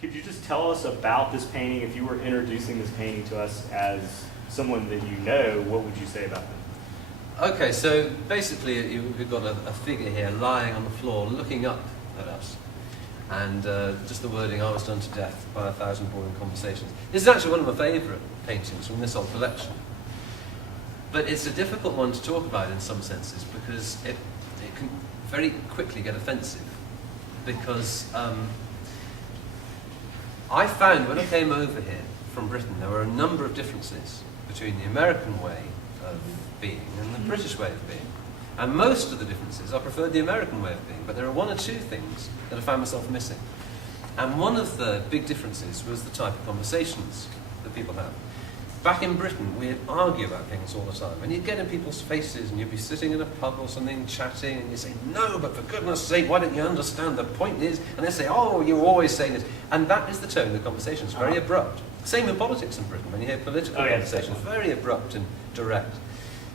Could you just tell us about this painting? If you were introducing this painting to us as someone that you know, what would you say about them? Okay, so basically we've got a figure here lying on the floor looking up at us. And just the wording, I was done to death by 1,000 boring conversations. This is actually one of my favourite paintings from this old collection. But it's a difficult one to talk about in some senses because it can very quickly get offensive. Because I found when I came over here from Britain, there were a number of differences between the American way of being and the British way of being. And most of the differences, I preferred the American way of being, but there are one or two things that I found myself missing. And one of the big differences was the type of conversations that people have. Back in Britain, we'd argue about things all the time, and you'd get in people's faces, and you'd be sitting in a pub or something, chatting, and you'd say, no, but for goodness sake, why don't you understand the point is? And they'd say, oh, you're always saying this. And that is the tone of the conversation. It's very abrupt. Same in politics in Britain, when you hear political conversations, very abrupt and direct.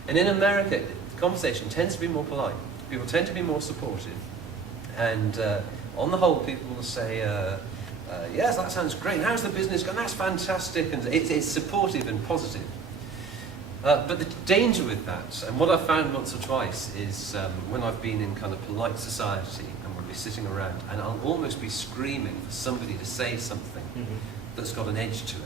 And in America, the conversation tends to be more polite. People tend to be more supportive. And on the whole, people will say, yes, that sounds great. How's the business going? That's fantastic. And it's supportive and positive. But the danger with that, and what I've found once or twice, is when I've been in kind of polite society and we'll be sitting around and I'll almost be screaming for somebody to say something that's got an edge to it.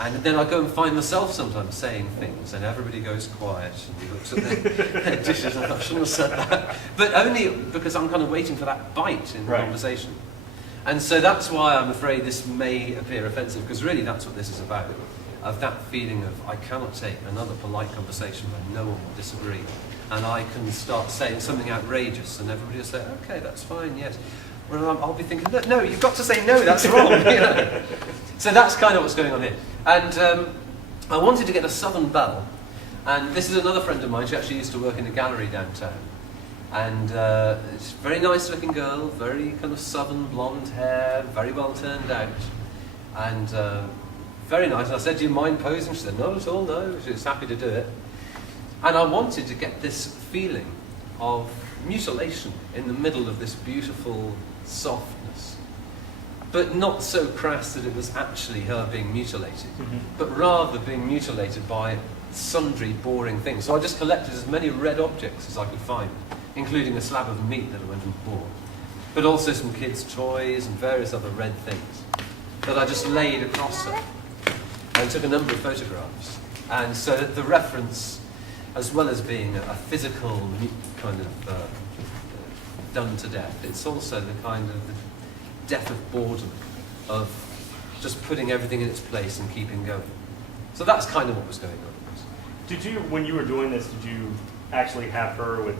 And then I go and find myself sometimes saying things and everybody goes quiet and looks at their dishes and I shouldn't have said that. But only because I'm kind of waiting for that bite in the conversation. And so that's why I'm afraid this may appear offensive, because really that's what this is about. Of that feeling of I cannot take another polite conversation where no one will disagree. And I can start saying something outrageous and everybody will say, okay, that's fine, yes. Well, I'll be thinking, no, you've got to say no, that's wrong. You know? So that's kind of what's going on here. And I wanted to get a Southern belle, and this is another friend of mine. She actually used to work in a gallery downtown. And it's a very nice looking girl, very kind of southern blonde hair, very well turned out. And very nice. And I said, do you mind posing? She said, not at all, no. She was happy to do it. And I wanted to get this feeling of mutilation in the middle of this beautiful softness, but not so crass that it was actually her being mutilated, but rather being mutilated by sundry boring things. So I just collected as many red objects as I could find, including a slab of meat that I went and bought, but also some kids' toys and various other red things that I just laid across her and took a number of photographs. And so that the reference, as well as being a physical kind of done to death, it's also the kind of the death of boredom, of just putting everything in its place and keeping going. So that's kind of what was going on. Did you, when you were doing this, did you actually have her with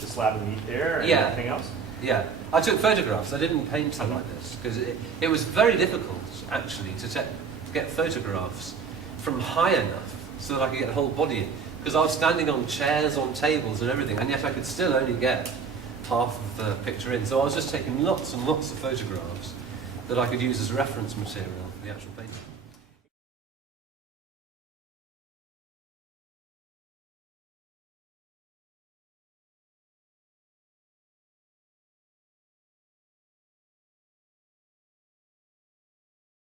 the slab of meat there and anything else? Yeah, I took photographs. I didn't paint her like this because it was very difficult actually to get photographs from high enough so that I could get the whole body in. Because I was standing on chairs, on tables and everything, and yet I could still only get half of the picture in. So I was just taking lots and lots of photographs that I could use as reference material for the actual painting.